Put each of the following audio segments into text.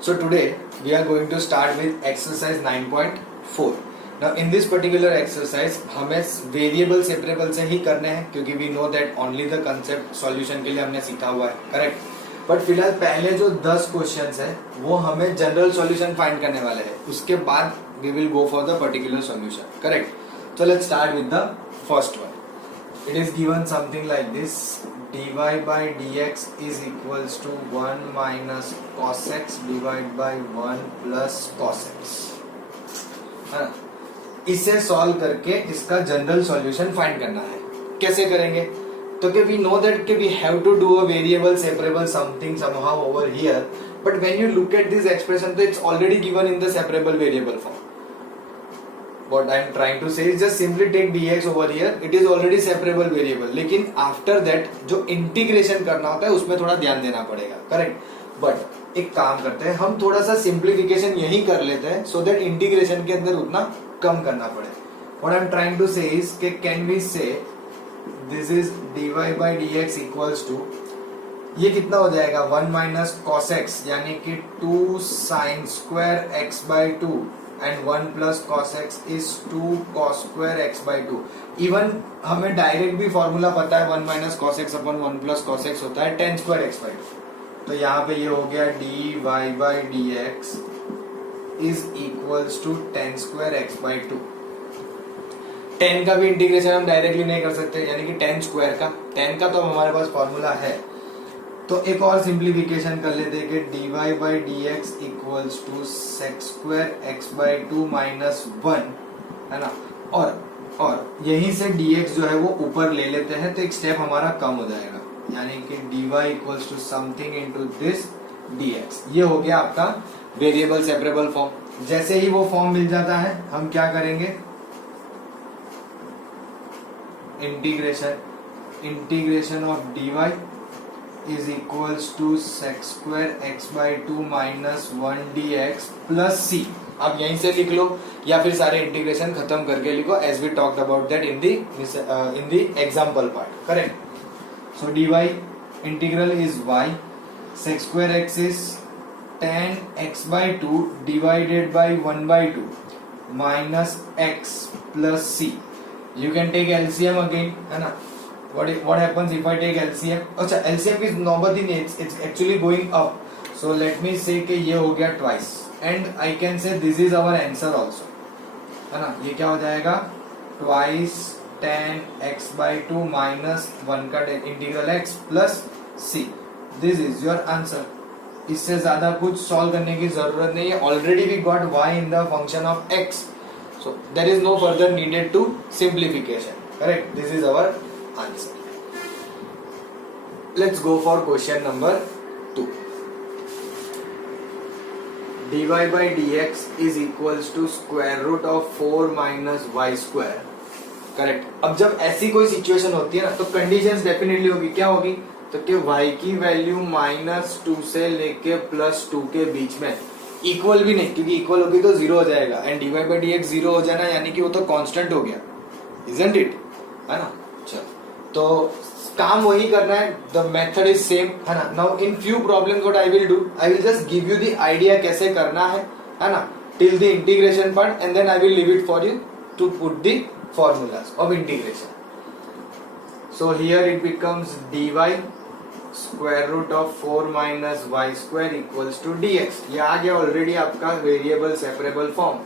So today we are going to start with exercise 9.4. Now in this particular exercise हमें variable separable से ही करने हैं क्योंकि we know that only the concept solution के लिए हमने सीखा हुआ है, करेक्ट. बट फिलहाल पहले जो 10 क्वेश्चंस है वो हमें जनरल सॉल्यूशन फाइंड करने वाले हैं. उसके बाद we will go for the particular solution, correct. So let's start with the first one. It is given something like this: dy by dx is equals to 1 minus cos x divided by 1 plus cos x. है ना? इसे solve करके इसका general solution find करना है. कैसे करेंगे? तो कि we know that we have to do a variable separable something somehow over here, but when you look at this expression, so it's already given in the separable variable form. What I am trying to say is just simply take dx over here. It is already separable variable. लेकिन after that जो integration करना होता है उसमें थोड़ा ध्यान देना पड़ेगा, करेक्ट. बट एक काम करते हैं, हम थोड़ा सा सिंप्लीफिकेशन यही कर लेते हैं so that इंटीग्रेशन के अंदर उतना कम करना पड़े. What I am trying to say is कि can we say this is dy by dx equals to, ये कितना हो जाएगा 1 minus cos x यानी कि 2 sin square x by 2 and 1 plus cos x is 2 cos square x by 2. Even हमें direct भी formula पता है 1 minus cos x upon 1 plus cos x होता है tan square x by 2. तो यहाँ पे ये हो गया dy by dx is equals to tan square x by 2. tan का भी इंटीग्रेशन हम डायरेक्टली नहीं कर सकते यानी कि tan स्क्वायर का, tan का तो हमारे पास फॉर्मूला है. तो एक और सिंप्लीफिकेशन कर लेते हैं कि dy by dx equals to sec square x by 2 minus 1, है ना. और यहीं से dx जो है वो ऊपर ले लेते हैं तो एक स्टेप हमारा कम हो जाएगा यानी कि dy equals to something into this dx. ये हो गया आपका वेरिएबल सेपरेबल फॉर्म. जैसे ही वो फॉर्म मिल जाता है हम क्या करेंगे, integration of dy is equals to sec square x by 2 minus 1 dx plus c. आप यहीं से लिख लो या फिर सारे इंटीग्रेशन खत्म करके लिखो as we talked about that in the example part, correct. So dy integral is y, sec square x is tan x by 2 divided by 1 by 2 minus x plus c. You can take LCM again, है ना. What happens if I take LCM? अच्छा, LCM की नौबत ही नहीं, it's actually going up. So let me say कि ये हो गया twice and I can say this is our answer also, है ना. ये क्या हो जाएगा twice tan x by 2 minus 1 का integral x plus c. This is your answer. इससे ज्यादा कुछ सॉल्व करने की जरूरत नहीं है. Already we got y in the function of x, so there is no further needed to simplification, correct. This is our answer. Let's go for question number 2. dy by dx is equals to square root of 4 minus y square, correct. अब जब ऐसी कोई situation होती है ना तो conditions definitely होगी. क्या होगी तो कि y की वैल्यू -2 से लेके +2 के बीच में इक्वल भी नहीं, क्योंकि इक्वल होगी तो 0 हो जाएगा एंड dy by dx 0 हो जाना यानी कि वो तो कांस्टेंट हो गया, isn't it, है ना. चलो तो काम वही करना है. द मेथड इज सेम, है ना. Now in few problems what I will do, I will just give you the idea कैसे करना है ना, till the integration part and then I will leave it for you to put the formulas of integration. So here it becomes dy square root of 4 minus y square equals to dx. ये आ गया already आपका variable separable form.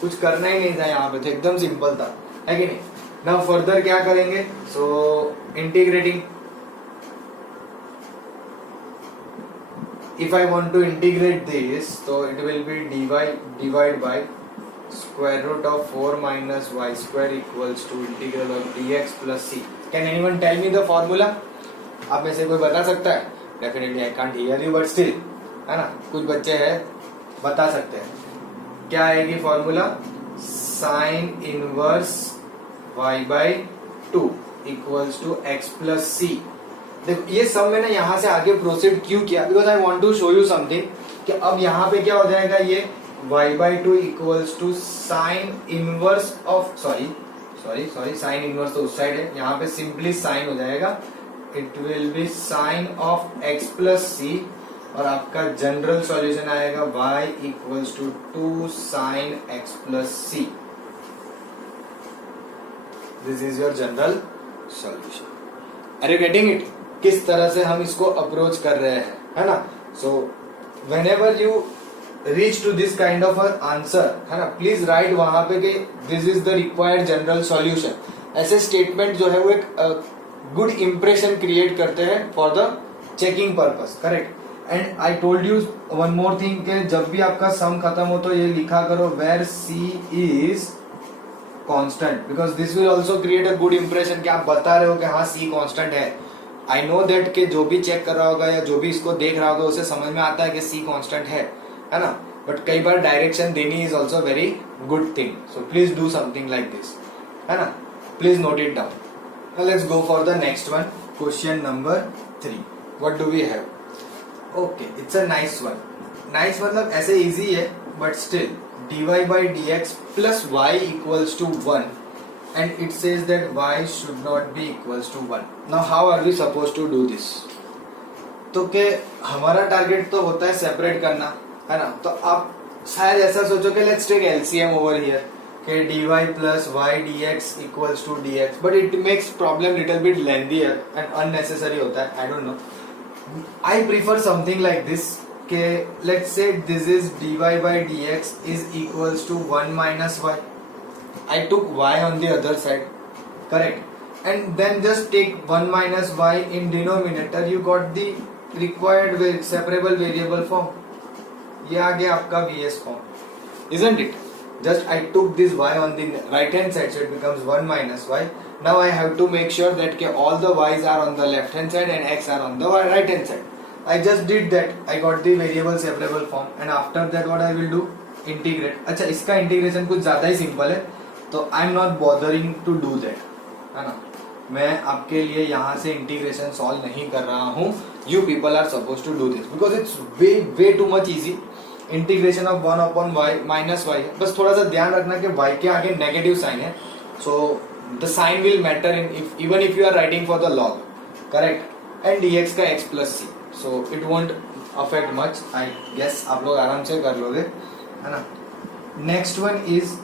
कुछ करना ही नहीं था यहाँ पे, तो एकदम सिंपल था, है कि नहीं. नाउ फर्दर क्या करेंगे, so integrating. If I want to integrate this तो it will be divide by square root of 4 minus y square equals to integral of dx plus c. Can anyone tell me the formula? आप में से कोई बता सकता है? Definitely I can't hear you but still, है ना, कुछ बच्चे हैं बता सकते हैं. क्या आएगी formula? Sine inverse y by 2 equals to x plus c. देखो ये सब मैंने यहाँ से आगे प्रोसीड क्यों किया, because I want to show you something कि अब यहाँ पे क्या हो जाएगा, ये y by 2 equals to sine inverse of sorry sine inverse तो उस साइड है, यहाँ पे सिंपली साइन हो जाएगा. It will be sine of x plus c और आपका जनरल सॉल्यूशन आएगा y equals to 2 sine x plus C. This is your general solution. Are you getting it? किस तरह से हम इसको अप्रोच कर रहे हैं, है ना? So whenever you reach to this kind of answer, है ना, प्लीज राइट वहां पे कि this is the required general solution. ऐसे स्टेटमेंट जो है वो एक गुड इंप्रेशन क्रिएट करते हैं for the checking purpose. Correct. And I told you one more thing कि जब भी आपका सम खत्म हो तो ये लिखा करो where C is constant, because this will also create a good impression कि आप बता रहे हो कि हाँ सी कांस्टेंट है. आई नो दैट कि जो भी चेक कर रहा होगा या जो भी इसको देख रहा होगा उसे समझ में आता है कि सी कांस्टेंट है ना? बट कई बार डायरेक्शन देनी is also very good thing. So please do something like this, है ना? Please note it down. Let's go for the next one. Question number 3. What do we have? Okay, it's a nice one. Nice मतलब ऐसे easy है but still dy by dx plus y equals to 1 and it says that y should not be equals to 1. Now how are we supposed to do this? तो के हमारा target तो होता है separate करना, है ना? तो आप शायद ऐसा सोचो कि let's take LCM over here कि dy plus y dx equals to dx, but it makes problem little bit lengthier and unnecessary होता है. I don't know. I prefer something like this कि let's say this is dy by dx is equals to 1 minus y. I took y on the other side, correct? And then just take 1 minus y in denominator. You got the required separable variable form. ये आ गया आपका vs form, isn't it? Just I took this y on the right hand side, so it becomes 1 minus y. Now I have to make sure that all the y's are on the left hand side and x are on the right hand side. I just did that. I got the variable separable form and after that what I will do? Integrate. अच्छा, इसका integration कुछ ज्यादा ही simple है तो I am not bothering to do that, है ना? मैं आपके लिए यहाँ से इंटीग्रेशन सॉल्व नहीं कर रहा हूँ. You people are suppose to do this because it's way too much easy. Integration of 1 upon y minus y है. बस थोड़ा सा ध्यान रखना कि वाई के आगे नेगेटिव साइन है, so the sign will matter in even if you are writing for the log, correct? And dx का x plus C, so it won't affect much. I guess आप लोग आराम से कर लोगे, है ना? Next one is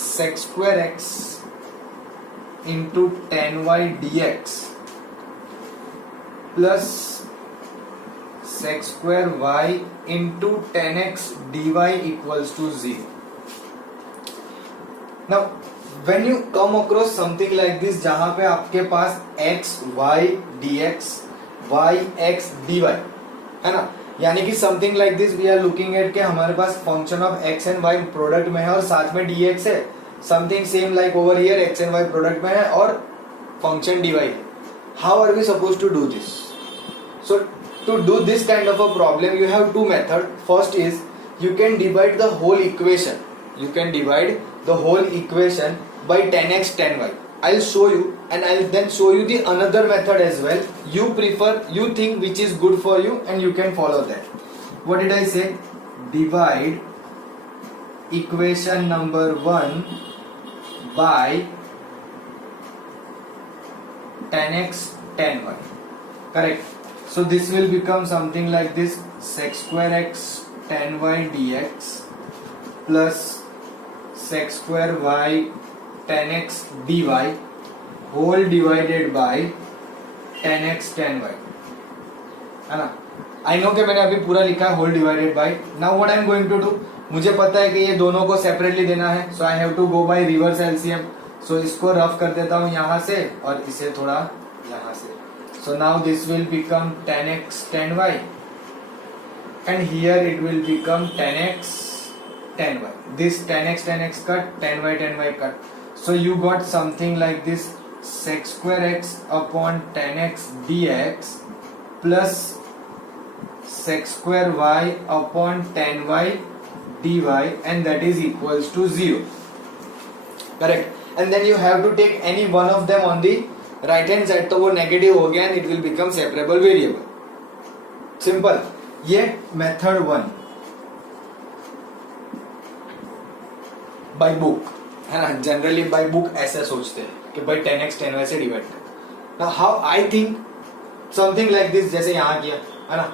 sec square x into 10y dx plus sec square y into 10x dy equals to 0. Now when you come across something like this जहां पे आपके पास x y dx y x dy, है ना? यानी कि something like this we are looking at के हमारे पास function of x and y product में है और साथ में dx है. Something same like over here x and y product में है और फंक्शन dy है. How are we suppose to do this? So to do this kind of a problem you have to method. First is you can divide the whole equation. You can divide the whole equation by 10x 10y. I'll show you and I'll then show you the another method as well. You think which is good for you and you can follow that. What did I say? Divide equation number 1 by 10x 10y. Correct. So this will become something like this: sec square x 10y dx plus sec square y 10x dy whole divided by 10x 10y, है ना? I know कि मैंने अभी पूरा लिखा है whole divided by. Now what I am going to do, मुझे पता है कि ये दोनों को सेपरेटली देना है, so I have to go by reverse LCM. So इसको रफ कर देता हूं यहां से और इसे थोड़ा यहां से. So now this will become 10x 10y and here it will become 10x 10y. This 10x 10x cut, 10y 10y cut. So you got something like this: sec square x upon 10x dx plus sec square y upon 10y dy and that is equals to 0. Correct. And then you have to take any one of them on the right hand side, तो वो negative हो गया and it will become separable variable. Simple. ये method 1 bye book, है ना? Generally bye book ऐसे सोचते हैं कि भाई 10x 10y से डिवाइड कर. Now how I think something like this, जैसे यहाँ किया, है ना?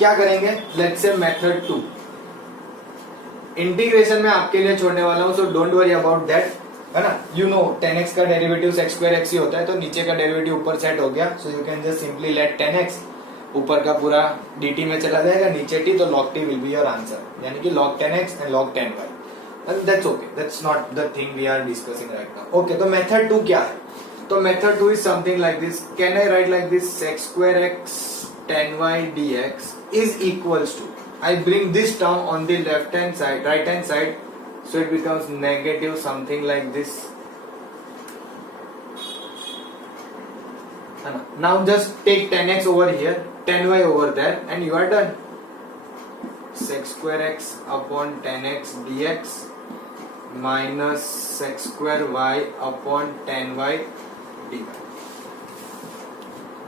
क्या करेंगे, लेट्स से मेथड 2 इंटीग्रेशन में आपके लिए छोड़ने वाला हूं, so don't worry about that, है ना। यू नो 10x का डेरिवेटिव x स्क्वायर x ही होता है, तो नीचे का डेरिवेटिव ऊपर सेट हो गया, so you can just simply let 10x ऊपर का पूरा dt में चला जाएगा, नीचे t, तो log t will be your answer, यानी कि log 10x and log 10y, and that's okay, that's not the thing we are discussing right now. Okay, तो मेथड 2 क्या है, तो method 2 is something like this, can I write like this, x square x 10y dx is equals to, I bring this term on the left hand side, right hand side, so it becomes negative something like this. Now just take 10x over here, 10y over there, and you are done. Sec square x upon 10x dx minus sec square y upon 10y dy.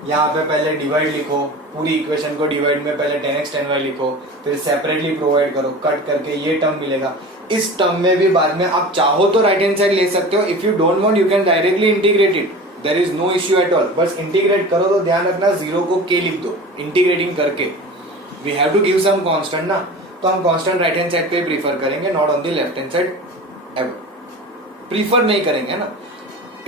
यहाँ पे पहले divide लिखो, पूरी equation को divide में पहले 10x 10y लिखो, फिर सेपरेटली प्रोवाइड करो, कट करके ये टर्म मिलेगा। इस टर्म में भी बाद में आप चाहो तो राइट हैंड साइड ले सकते हो, if you don't want you can directly integrate it, there is no issue at all. बस इंटीग्रेट करो तो ध्यान रखना जीरो को के लिख दो इंटीग्रेटिंग करके, we have to give some constant ना, तो हम कांस्टेंट राइट हैंड साइड पे प्रीफर करेंगे, not on the left hand side ever, prefer नहीं करेंगे ना,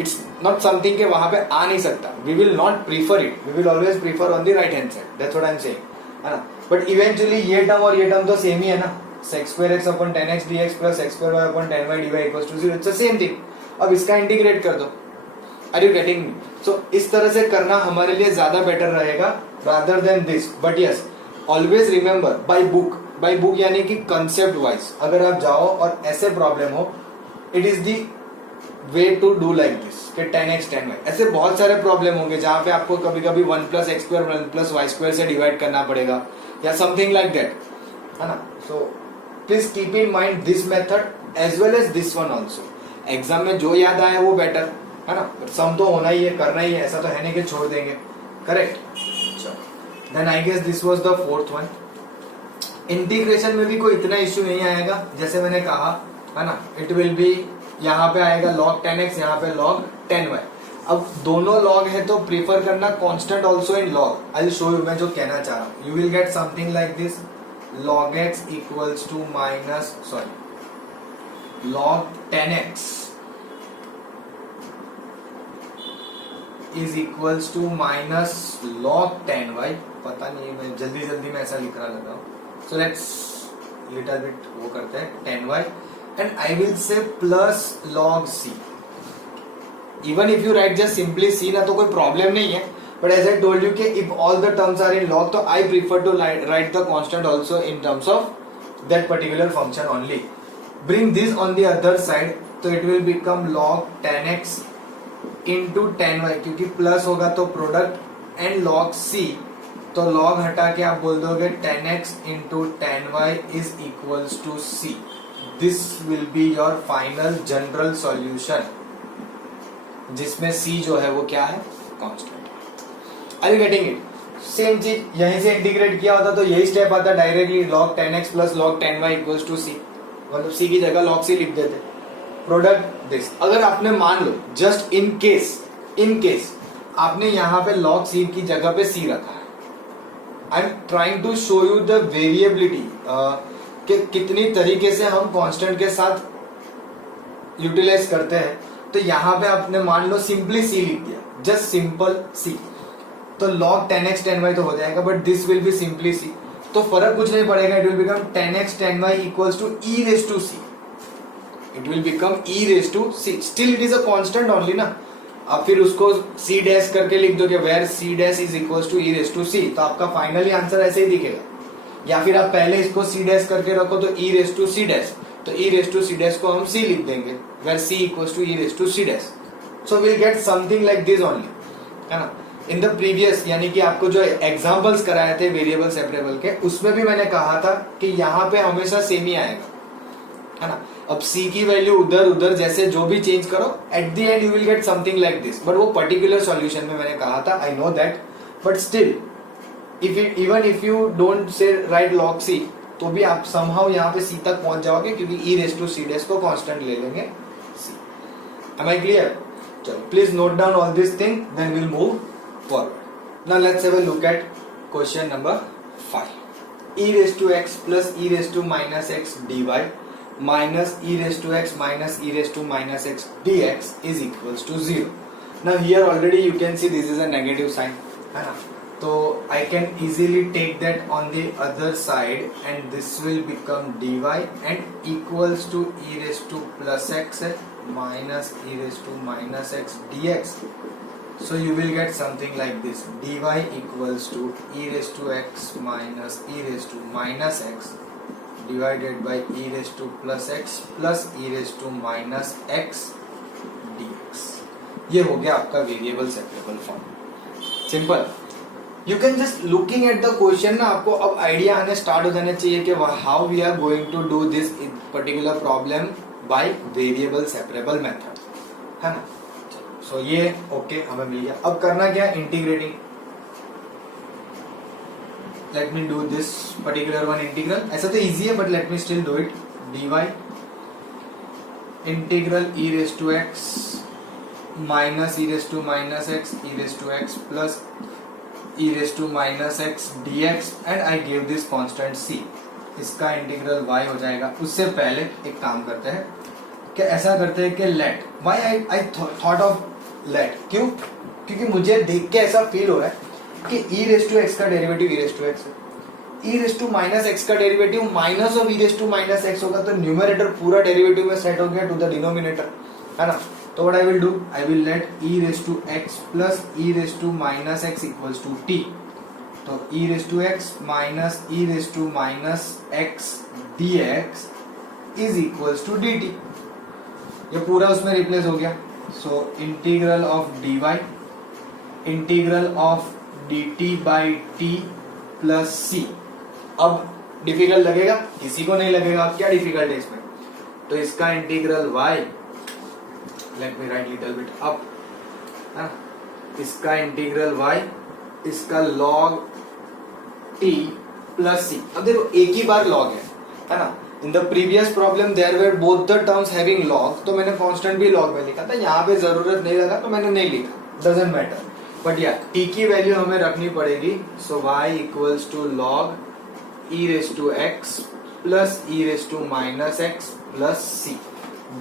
इट्स नॉट समथिंग के वहां पे आ नहीं सकता, we will not prefer it, we will always prefer on the right hand side, that's what I am saying, है ना। बट इवेंचुअली ये टर्म और ये टर्म तो सेम ही है ना, sec square x upon 10x dx plus x square y upon 10y dy equals to 0, it's the same thing। अब इसका इंटीग्रेट कर दो, are you getting me? So इस तरह से करना हमारे लिए ज्यादा बेटर रहेगा rather than this, but yes always remember by book यानी कि कंसेप्ट वाइज अगर आप जाओ और ऐसे प्रॉब्लम हो, it is the way to do like this कि 10x 10y, ऐसे बहुत सारे प्रॉब्लम होंगे जहां पे आपको कभी कभी 1 plus x square 1 plus y square से डिवाइड करना पड़ेगा या समथिंग लाइक दैट, है ना। So please keep in mind this method as well as this one also, exam में जो याद आए वो बेटर, है ना, सम तो होना ही है, करना ही है, ऐसा तो है नहीं कि छोड़ देंगे, करेक्ट। चलो then I guess this was the fourth one. Integration में भी कोई इतना इश्यू नहीं आएगा, जैसे मैंने कहा, है ना, इट विल बी यहाँ पे आएगा log 10x, यहाँ पे log 10y। अब दोनों log है तो प्रीफर करना constant also in log, I will show you मैं जो कहना चाह रहा हूँ, you will get something like this, log x equals to minus log 10x is equals to minus log 10y, पता नहीं मैं जल्दी में ऐसा लिख रहा लगा हूं, सो लेट्स लिटिल बिट वो करते हैं 10y and I will say plus log c, even if you write just simply c ना तो कोई प्रॉब्लम नहीं है, but as I told you कि if all the terms are in log तो I prefer to write the constant also in terms of that particular function only। Bring this on the other side, तो it will become log 10x into 10y, क्योंकि plus होगा तो product, and log c तो log हटा के आप बोल दोगे 10x into 10y is equals to c। This will be your final general solution, जिसमें c जो है वो क्या है, constant. Are you getting it? Same चीज यहीं से इंटीग्रेट किया होता तो यही स्टेप आता directly, log 10x plus log 10y equals to c, मतलब c की जगह log c लिख देते, प्रोडक्ट दिस। अगर आपने मान लो जस्ट इन केस आपने यहाँ पे log c की जगह पे c रखा है, I am trying to show you the variability कि कितनी तरीके से हम कांस्टेंट के साथ यूटिलाइज करते हैं। तो यहाँ पे आपने मान लो सिंपली c लिख दिया, जस्ट सिंपल c, तो log 10x 10y तो हो जाएगा, but this will be simply c, तो फर्क कुछ नहीं पड़ेगा, it will become 10x 10y equals to e raise to c, it will become e raise to c, still it is a constant only ना। अब फिर उसको c डैश करके लिख दो कि where c dash is equals to e raise to c, तो आपका फाइनली आंसर ऐसे ही दिखेगा। या फिर आप पहले इसको c डैश करके रखो तो e raise to c dash, तो e raise to c dash को हम c लिख देंगे, where c equals to e raise to c dash, so will get something like this only, है ना। इन द प्रीवियस यानी कि आपको जो एग्जांपल्स कराए थे वेरिएबल सेपरेबल के, उसमें भी मैंने कहा था कि यहाँ पे हमेशा सेम ही आएगा, है ना। अब c की वैल्यू उधर जैसे जो भी चेंज करो, at the end you will get something like this, but वो पर्टिकुलर सॉल्यूशन में मैंने कहा था, I know that, but still even if you don't say right log c, तो भी आप समहाउ यहाँ पे c तक पहुंच जाओगे, क्योंकि e raise to c dash को कांस्टेंट ले लेंगे c। Am I clear? चलो please note down all this thing, then will move forward। Now let's have a look at question number 5। e raised to x plus e raised to minus x dy minus e raised to x minus e raised to minus x dx is equals to 0. Now here already you can see this is a negative sign, है ना? So I can easily take that on the other side and this will become dy and equals to e raised to plus x minus e raised to minus x dx. So you will get something like this, dy equals to e raised to x minus e raised to minus x divided by e raised to plus e raised to minus x dx. ये हो गया आपका variable separable form. Simple. You can just looking at the question ना आपको अब idea आने start हो जाना चाहिए कि how we are going to do this particular problem by variable separable method, है ना? सो ये ओके हमें मिल गया. अब करना क्या, integrating. Let me do this particular one integral. ऐसा तो इजी है but let me still do it. dy integral e raise to x minus e raise to minus x e raise to x plus e raise to minus x dx and I give this constant c. इसका integral y हो जाएगा. उससे पहले एक काम करते हैं कि ऐसा करते हैं कि let why I thought of let. क्यों? क्योंकि मुझे देख के ऐसा फील हो रहा है कि e रेज टू x का derivative e raise to x है. e raise to minus x का derivative minus of e raise to minus x होगा तो न्यूमरेटर पूरा डेरिवेटिव में सेट हो गया टू द डिनोमिनेटर, है ना? तो what I will do, I will let e raise to x plus e raise to minus x equals to t. तो e raise to x minus e raise to minus x dx is equals to dt. ये पूरा उसमें replace हो गया. So integral of dy integral of dt by t plus c. अब difficult लगेगा? किसी को नहीं लगेगा. अब क्या डिफिकल्ट है इसमें? तो इसका integral y, let me write little bit up, इसका इंटीग्रल y, इसका log t प्लस c. अब देखो एक ही बार log है ना? In the previous problem there were both the terms having log, तो मैंने कांस्टेंट भी log में लिखा था. यहाँ पे जरूरत नहीं लगा तो मैंने नहीं लिखा. Doesn't matter. बट या t की वैल्यू हमें रखनी पड़ेगी. So y equals to log e raise to x plus e raise to minus x plus c.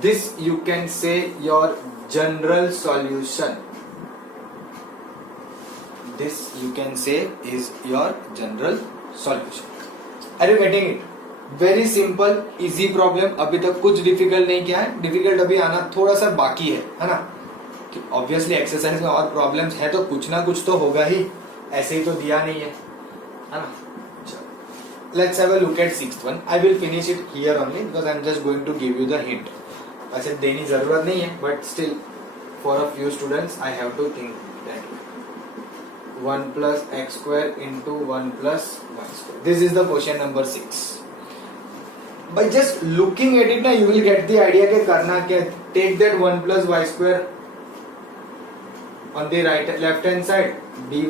This you can say your general solution. This you can say is your general solution. Are you getting it? Very simple, easy problem. अभी तक कुछ difficult नहीं किया है. Difficult अभी आना थोड़ा सा बाकी है ना? ऑब्वियसली एक्सरसाइज में और प्रॉब्लम्स है तो कुछ ना कुछ तो होगा ही. ऐसे ही तो दिया नहीं है ना? Let's have a look at sixth one. I will finish it here only because I'm just going to give you the hint. ऐसे देनी जरूरत नहीं है but still for a few students I have to think that 1 plus x square into 1 plus y square. This is the question number 6. By just looking at it ना you will get the idea कि करना क्या. Take that 1 plus y square on the left hand side dy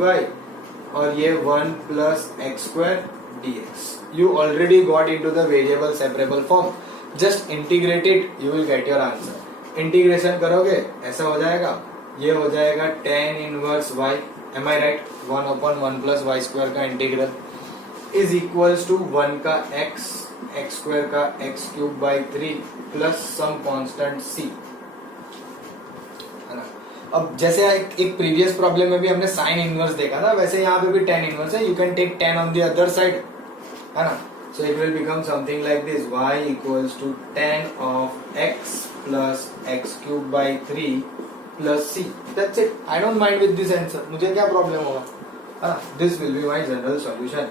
और ये 1 plus x square dx. You already got into the variable separable form. Just integrate it, you will get your answer. Integration करोगे ऐसा हो जाएगा. ये हो जाएगा tan inverse y. Am I right? 1 upon 1 plus y square का integral is equals to 1 का x square का x cube by 3 plus some constant c, है ना? अब जैसे एक प्रीवियस प्रॉब्लम में भी हमने साइन इनवर्स देखा था वैसे यहाँ पे भी tan इनवर्स है. You can take tan on the other side, है ना? So it will become something like this. Y equals to tan of x plus x cube by 3 plus c. That's it. I don't mind with this answer. मुझे क्या problem होगा? This will be my general solution.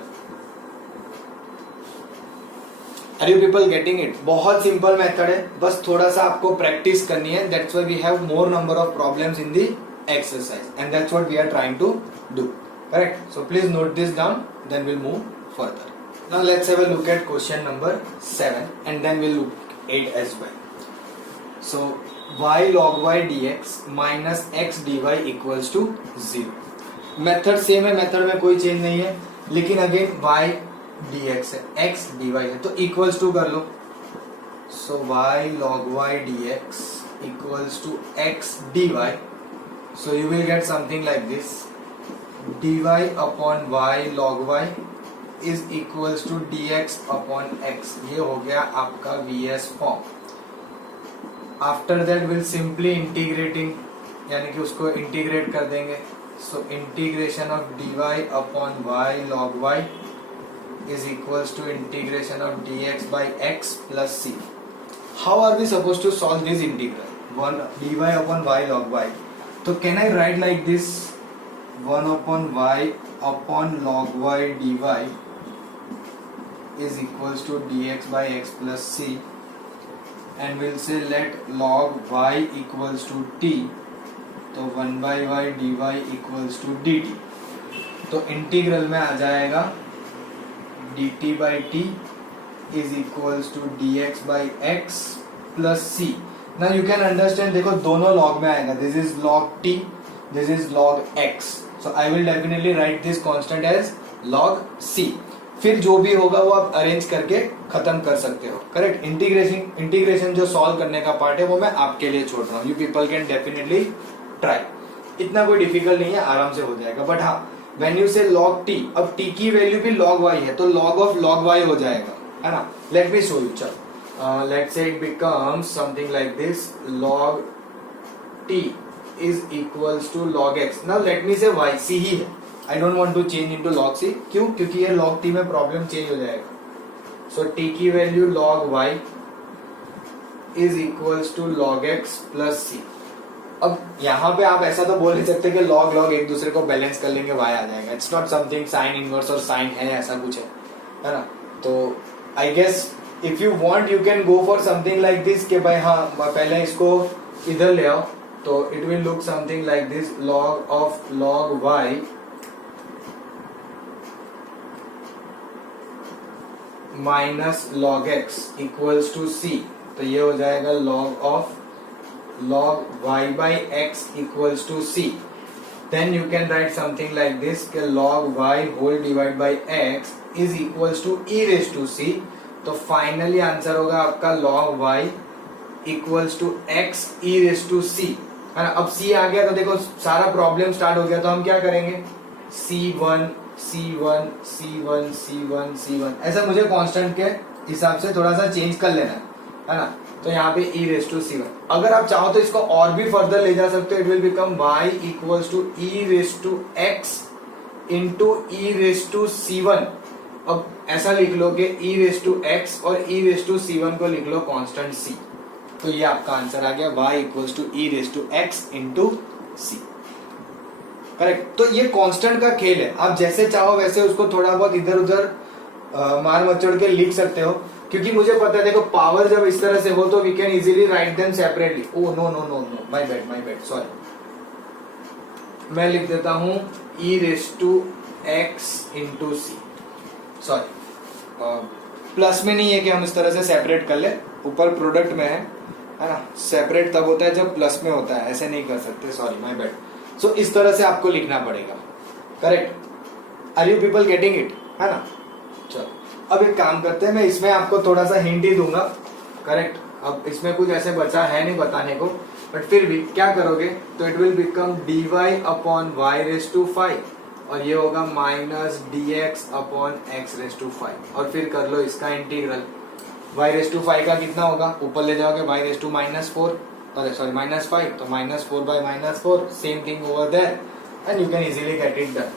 Are you people getting it? बहुत simple method है. बस थोड़ा सा आपको practice करनी है. That's why we have more number of problems in the exercise, and that's what we are trying to do. Correct? So please note this down. Then we'll move further. Now let's have a look at question number 7 and then we'll look at 8 as well. So y log y dx minus x dy equals to 0. Method same है, method में कोई change नहीं है, लेकिन again y dx है, x dy है, तो equals to कर लो. So y log y dx equals to x dy. So you will get something like this. dy upon y log y is equals to dx upon x। ये हो गया आपका vs form. After that will simply integrating, यानी कि उसको integrate कर देंगे। So integration of dy upon y log y is equals to integration of dx by x plus c. How are we supposed to solve this integral? 1 dy upon y log y. So can I write like this? 1 upon y upon log y dy is equals to dx by x plus c, and we'll say let log y equals to t, तो 1 by y dy equals to dt। तो integral में आ जाएगा dt by t is equals to dx by x plus c। Now you can understand, देखो दोनों log में आएगा, this is log t, this is log x, so I will definitely write this constant as log c। फिर जो भी होगा वो आप अरेंज करके खत्म कर सकते हो, करेक्ट। इंटीग्रेशन जो सॉल्व करने का पार्ट है वो मैं आपके लिए छोड़ रहा हूँ, you people can definitely try, इतना कोई डिफिकल्ट नहीं है, आराम से हो जाएगा। बट हाँ, when you say log t, अब t की वैल्यू भी log y है तो log of log y हो जाएगा, है ना। let me show you, चलो let's say it becomes something like this, log t is equals to log x। now let me say y, c ही है, I don't want to change into log c। क्यों? क्योंकि ये log t में problem change हो जाएगा। so t की value log y is equals to log x plus c। अब यहाँ पे आप ऐसा तो बोल नहीं सकते कि लॉग लॉग एक दूसरे को बैलेंस कर लेंगे y आ जाएगा, it's not something sine inverse और साइन है ऐसा कुछ है ना। तो I guess if you want you can go for something like this कि भाई हाँ पहले इसको इधर ले आओ, तो it will look something like this, log of log y minus log x equals to c। तो ये हो जाएगा log of log y by x equals to c। then you can write something like this कि log y whole divided by x is equals to e raised to c। तो finally answer होगा आपका log y equals to x e raised to c, है ना। अब c आ गया तो देखो सारा प्रॉब्लम स्टार्ट हो गया, तो हम क्या करेंगे, c1 c1 c1 c1 c1, ऐसा मुझे कांस्टेंट के हिसाब से थोड़ा सा चेंज कर लेना है ना। तो यहाँ पे e रेस टू c1, अगर आप चाहो तो इसको और भी फर्दर ले जा सकते हो, it will become y equals to e raise to x into e raise to c1। अब ऐसा लिख लो कि e रेस टू x और e रेस टू c1 को लिख लो कांस्टेंट c। तो ये आपका आंसर आ गया, y equals to e raise to x into c, correct. तो ये कांस्टेंट का खेल है, आप जैसे चाहो वैसे उसको थोड़ा बहुत इधर उधर मार मचोड़ के लिख सकते हो, क्योंकि मुझे पता है देखो पावर जब इस तरह से हो तो we can easily write them separately. Oh no no no no, my bad sorry, मैं लिख देता हूं e raise to x into c. Sorry, plus में नहीं है कि हम इस तरह से सेपरेट कर ले, ऊपर प्रोडक्ट में है ना। सेपरेट तब होता है जब प्लस में होता है, ऐसे नहीं कर सकते, सॉरी माय बैड। सो इस तरह से आपको लिखना पड़ेगा, correct. Are you people getting it, है ना। चलो अब एक काम करते हैं, मैं इसमें आपको थोड़ा सा हिंट ही दूंगा, करेक्ट। अब इसमें कुछ ऐसे बचा है नहीं बताने को, बट फिर भी क्या करोगे, तो it will become dy upon y raise to 5, और ये होगा minus dx upon x raise to 5, और फिर कर लो इसका इंटीग्रल। y रेस टू 5 का कितना होगा, ऊपर ले जाओगे y रेस टू -4, सॉरी -5, तो -4 by -4, same thing over there, and you can easily get it done,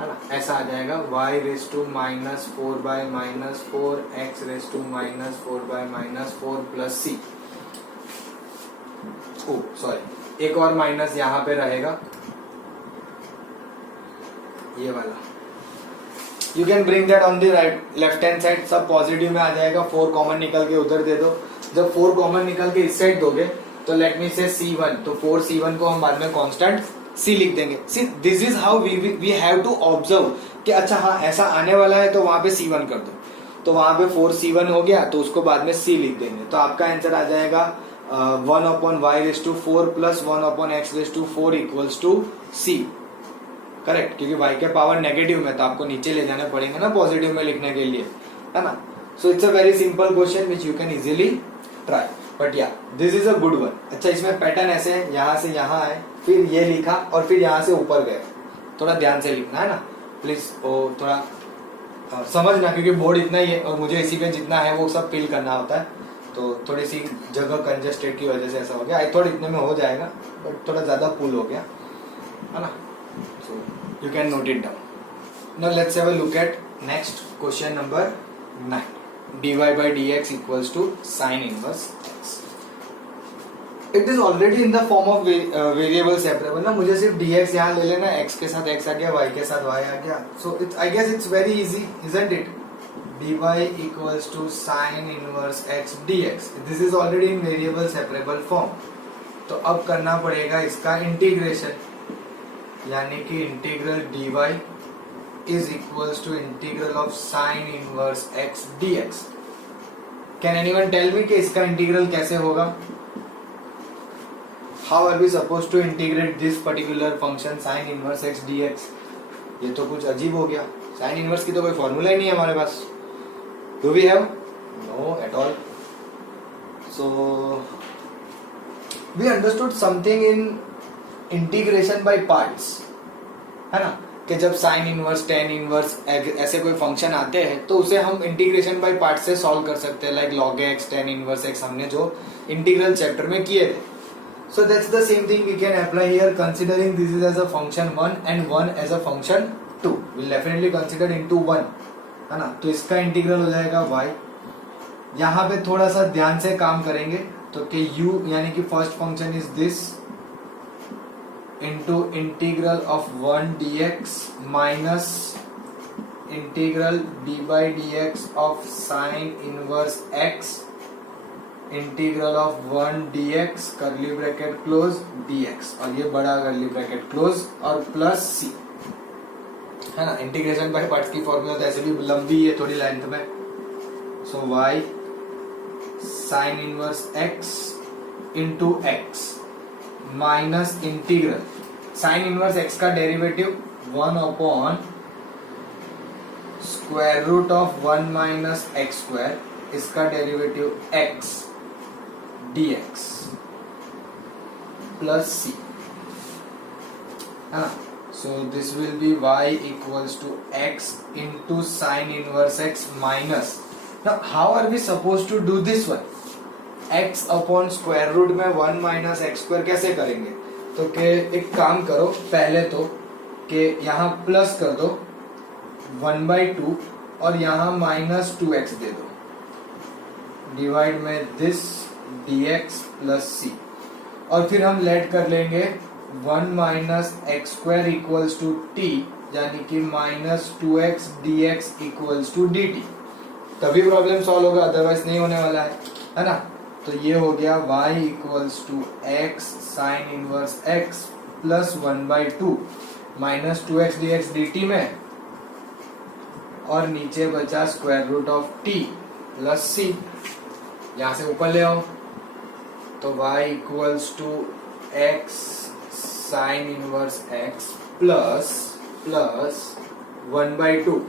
है ना। ऐसा आ जाएगा y raise to -4 by -4 x raise to -4 by -4 plus c। Oh sorry, एक और माइनस यहाँ पे रहेगा, ये वाला। You can bring that on the right left hand side, सब पॉजिटिव में आ जाएगा। 4 कॉमन निकल के उधर दे दो, जब 4 कॉमन निकल के इस साइड दोगे तो लेट मी से c1, तो 4 c1 को हम बाद में कांस्टेंट c लिख देंगे। See this is how we have to observe कि अच्छा हाँ ऐसा आने वाला है तो वहां पे c1 कर दो, तो वहां पे 4 c1 हो गया, तो उसको बाद में c लिख देंगे। तो आपका आंसर आ जाएगा 1 upon y raise to 4 plus 1 upon x raise to 4 equals to c, correct. क्योंकि y के पावर नेगेटिव में, तो आपको नीचे ले जाने पड़ेंगे ना पॉजिटिव में लिखने के लिए, है ना। So it's a very simple question which you can easily try, but yeah this is a good one. अच्छा, इसमें पैटर्न ऐसे है, यहाँ से यहाँ है, फिर ये लिखा और फिर यहाँ से ऊपर गए, थोड़ा ध्यान से लिखना है ना प्लीज। ओ थोड़ा समझना, क्योंकि बोर्ड इतना ही है और मुझे इसी पे जितना है वो सब फिल करना होता है, तो थोड़ी सी जगह कंजेस्टेड की वजह से ऐसा हो गया। आई थॉट इतने में हो जाएगा, बट थोड़ा ज्यादा पुल हो गया है ना, सो you can note it down. Now let's have a look at next question number 9। dy by dx equals to sin inverse x. It is already in the form of variable separable ना, मुझे सिर्फ dx यहाँ ले लेना, x के साथ x आ गया, y के साथ y आ गया, so it I guess it's very easy, isn't it? dy equals to sin inverse x dx. This is already in variable separable form. तो अब करना पड़ेगा इसका इंटीग्रेशन, यानी कि integral dy is equals to integral of sin inverse x dx. Can anyone tell me कि इसका integral कैसे होगा? How are we supposed to integrate this particular function sin inverse x dx? ये तो कुछ अजीब हो गया, sin inverse की तो कोई फॉर्मूला ही नहीं है हमारे पास. Do we have? No at all. So we understood something in integration by parts, है ना, कि जब साइन इनवर्स टेन इनवर्स ऐसे कोई फंक्शन आते हैं तो उसे हम इंटीग्रेशन बाय पार्ट से सॉल्व कर सकते हैं, like log x tan inverse x हमने जो इंटीग्रल चैप्टर में किए थे. So that's the same thing we can apply here, considering this is as a function 1 and 1 as a function 2. Will definitely consider into 1, है ना. तो इसका integral हो जाएगा y. यहाँ पे थोड़ा सा ध्यान से काम करेंगे तो कि u यानी कि first function is this into integral of 1 dx minus integral d by dx of sin inverse x integral of 1 dx curly bracket close dx, और ये बड़ा curly bracket close और plus c, है ना. इंटीग्रेशन बाय पार्ट्स की formula तो ऐसे भी लंबी है थोड़ी लेंथ में. So y sin inverse x into x minus integral sine inverse x का derivative 1 upon square root of 1 minus x square, इसका derivative x dx plus c, है ना. So this will be y equals to x into sine inverse x minus. Now how are we suppose to do this one? x upon square root में 1 minus x square कैसे करेंगे? तो के एक काम करो, पहले तो कि यहाँ प्लस कर दो 1/2 और यहाँ माइनस 2x दे दो, डिवाइड में दिस dx प्लस c, और फिर हम लेट कर लेंगे 1 minus x square equals to t, यानी कि minus 2x dx equals to dt. तभी प्रॉब्लम सॉल्व होगा, अदरवाइज नहीं होने वाला है ना. तो ये हो गया y equals to x sine inverse x plus 1/2 minus 2x dx dt में, और नीचे बचा square root of t plus c. यहां से ऊपर ले आओ तो y equals to x sine inverse x plus 1/2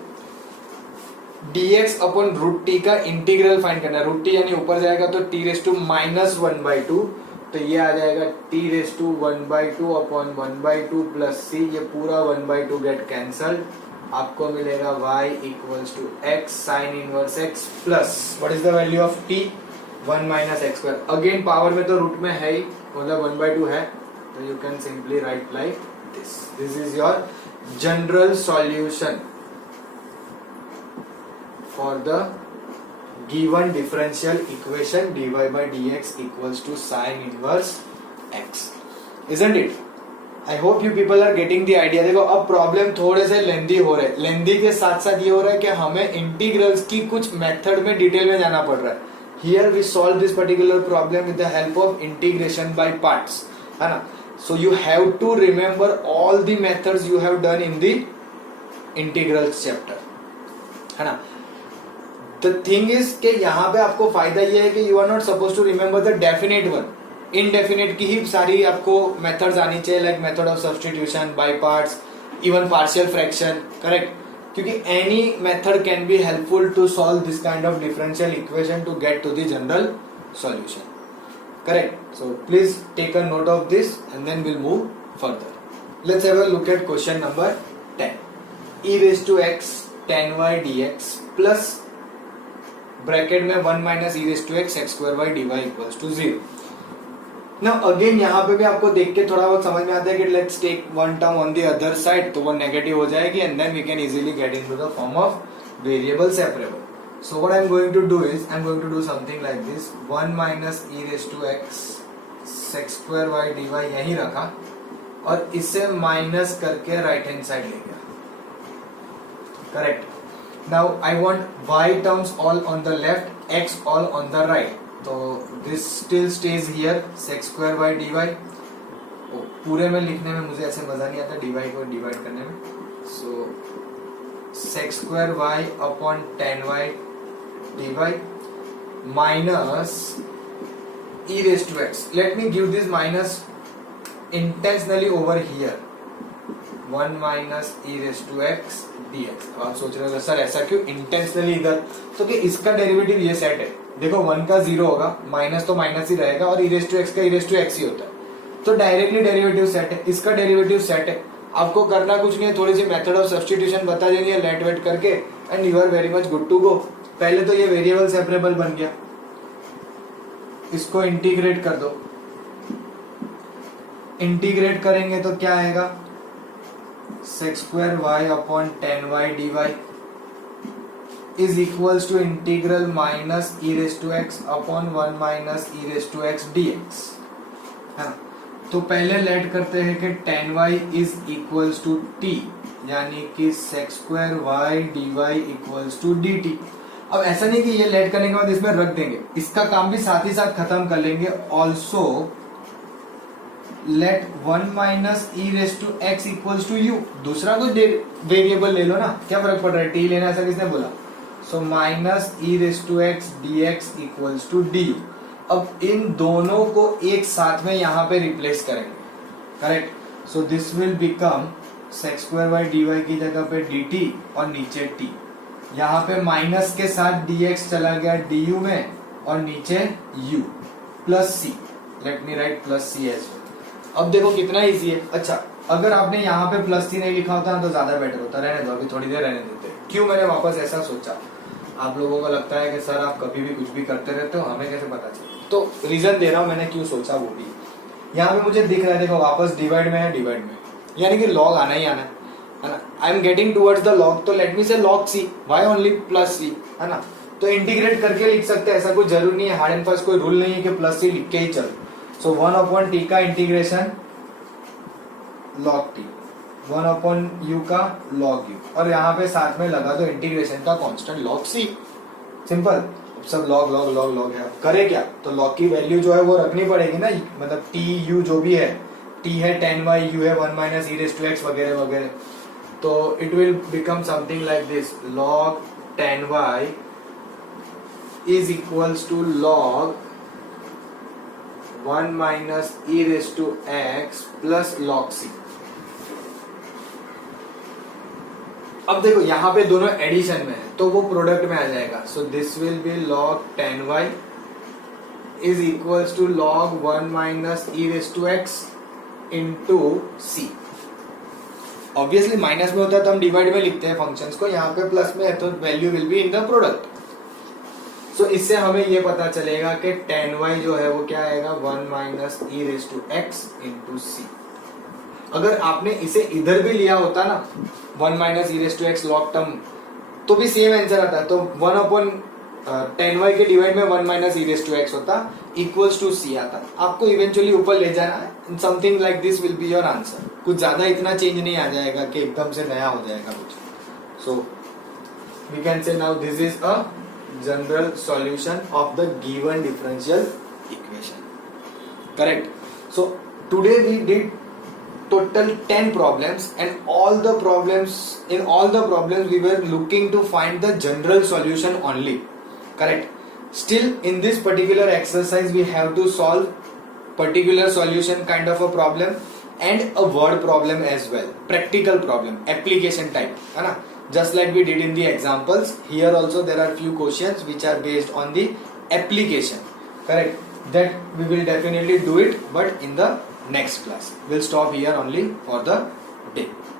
dx upon root t का इंटीग्रल फाइंड करना है. रूट टी यानी ऊपर जाएगा तो t रेस टू माइनस 1/2, तो ये आ जाएगा t raise to 1/2 upon 1/2 plus c. ये पूरा 1/2 गेट कैंसल्ड, आपको मिलेगा y equals to x sine inverse x plus what is the value of t 1 minus x square. Again power में तो रूट में है ही, मतलब 1/2 है, तो you can simply write like this. This is your general solution for the given differential equation dy by dx equals to sin inverse x, isn't it? I hope you people are getting the idea. देखो अब problem थोड़े से लेंदी हो रहे, लेंदी के साथ साथ ये हो रहा है कि हमें इंटीग्रल्स की कुछ मेथड में डिटेल में जाना पड़ रहा है. Here we solve this particular problem with the help of integration by parts, है ना. So you have to remember all the methods you have done in the integrals chapter, है ना. The thing is कि यहाँ पे आपको फायदा ये है कि you are not supposed to remember the definite one. Indefinite की ही सारी आपको methods आनी चाहिए, like method of substitution, by parts, even partial fraction, correct? क्योंकि any method can be helpful to solve this kind of differential equation to get to the general solution, correct? So please take a note of this and then we'll move further. Let's have a look at question number 10. E raised to x 10y dx plus bracket में 1 minus e raise to x x square y d y equals to 0। ना again यहाँ पे भी आपको देख के थोड़ा बहुत समझ में आता है कि let's take one term on the other side, तो वो नेगेटिव हो जाएगी and then we can easily get into the form of variable separable. So what I am going to do is I am going to do something like this, 1 minus e raise to x sec square y d y यहीं रखा और इससे minus करके right hand side ले गया। Correct. Now I want y terms all on the left, x all on the right, तो this still stage here sec square y d y. पूरे में लिखने में मुझे ऐसे मजा नहीं आता dy को डिवाइड करने में, so sec square y upon 10y d y minus e raised to x. Let me give this minus intentionally over here, 1 minus e raised to x dx। अब आप सोच रहे हो सर ऐसा क्यों इंटेंशनली इधर, तो कि इसका डेरिवेटिव ये सेट है, देखो 1 का 0 होगा, माइनस तो माइनस ही रहेगा और e raised to x का e raised to x ही होता है, तो डायरेक्टली डेरिवेटिव सेट है, इसका डेरिवेटिव सेट है। आपको करना कुछ नहीं है, थोड़ी सी मेथड ऑफ सब्स्टिट्यूशन बता देनी है लेट वेट करके and you are very much good to go. पहले तो ये वेरिएबल सेपरेबल बन गया, इसको इंटीग्रेट कर दो, इंटीग्रेट करेंगे तो क्या आएगा, sec square y upon 10y dy is equals to integral minus e raise to x upon 1 minus e raise to x dx है ना। तो पहले लेट करते हैं कि 10y is equals to t, यानी कि sec square y dy equals to dt। अब ऐसा नहीं कि ये लेट करने के बाद इसमें रख देंगे, इसका काम भी साथ ही साथ खत्म कर लेंगे। Also let 1 minus e raise to x equals to u, दूसरा कुछ वेरिएबल ले लो ना, क्या फर्क पड़ रहा है, टी लेना ऐसा किसने बोला। So minus e raise to x d x equals to d u. अब इन दोनों को एक साथ में यहाँ पे रिप्लेस करेंगे, correct. So this will become sec square y d y की जगह पे डी टी और नीचे टी, यहाँ पे माइनस के साथ dx चला गया du में और नीचे u plus c, let me write plus c as well. अब देखो कितना इजी है। अच्छा, अगर आपने यहाँ पे प्लस c नहीं लिखा होता तो ज्यादा बेटर होता, रहने दो अभी थोड़ी देर रहने देते। क्यों मैंने वापस ऐसा सोचा, आप लोगों को लगता है कि सर आप कभी भी कुछ भी करते रहते हो, हमें कैसे पता चले, तो रीजन दे रहा हूँ मैंने क्यों सोचा वो भी। यहाँ पे मुझे दिख रहा है, देखो वापस डिवाइड में है, डिवाइड में यानी कि लॉग आना ही आना है ना। I am getting towards the log, तो लेट मी से log c, Y only plus सी, है ना। तो इंटीग्रेट करके लिख सकते हैं, ऐसा कोई जरूर नहीं है, हार्ड एंड फास्ट कोई रूल नहीं है कि प्लस सी लिख के ही चलो। सो 1 अपॉन टी का integration log T, 1 upon you का लॉग यू, और यहाँ पे साथ में लगा दो इंटीग्रेशन का कांस्टेंट लॉग सी। सिंपल, सब लॉग लॉग लॉग लॉग है, करे क्या, तो लॉग की वैल्यू जो है वो रखनी पड़ेगी ना, मतलब टी यू जो भी है, टी है 10y, यू है 1 minus e raise to x वगैरह वगैरह, तो it will become something like this, log 10y is equals to log 1 minus e raised to x plus log c। अब देखो यहाँ पे दोनों एडिशन में है तो वो प्रोडक्ट में आ जाएगा। सो this will B log 10y is equals to log 1 minus e raised to x into c। Obviously minus में होता है तो हम डिवाइड में लिखते हैं फंक्शंस को, यहाँ पे प्लस में है तो value will be in the product. So इससे हमें ये पता चलेगा कि 10y जो है वो क्या आएगा, 1 minus e raise to x into c. अगर आपने इसे इधर भी लिया होता ना 1 minus e raise to x log term, तो भी सेम आंसर आता है। तो 1 अपॉन 10y के डिवाइड में 1 minus e raise to x होता, इक्वल्स टू सी आता। आपको इवेंचुअली ऊपर ले जाना है, something like this will be your answer. कुछ ज्यादा इतना चेंज नहीं आ जाएगा कि एकदम से नया हो जाएगा कुछ। So we can say now this is a general solution of the given differential equation, correct. So today we did total 10 problems, and in all the problems we were looking to find the general solution only, correct. Still in this particular exercise we have to solve particular solution kind of a problem and a word problem as well, practical problem, application type, है ना। Just like we did in the examples, here also there are few questions which are based on the application, correct. That we will definitely do it, but in the next class. We'll stop here only for the day.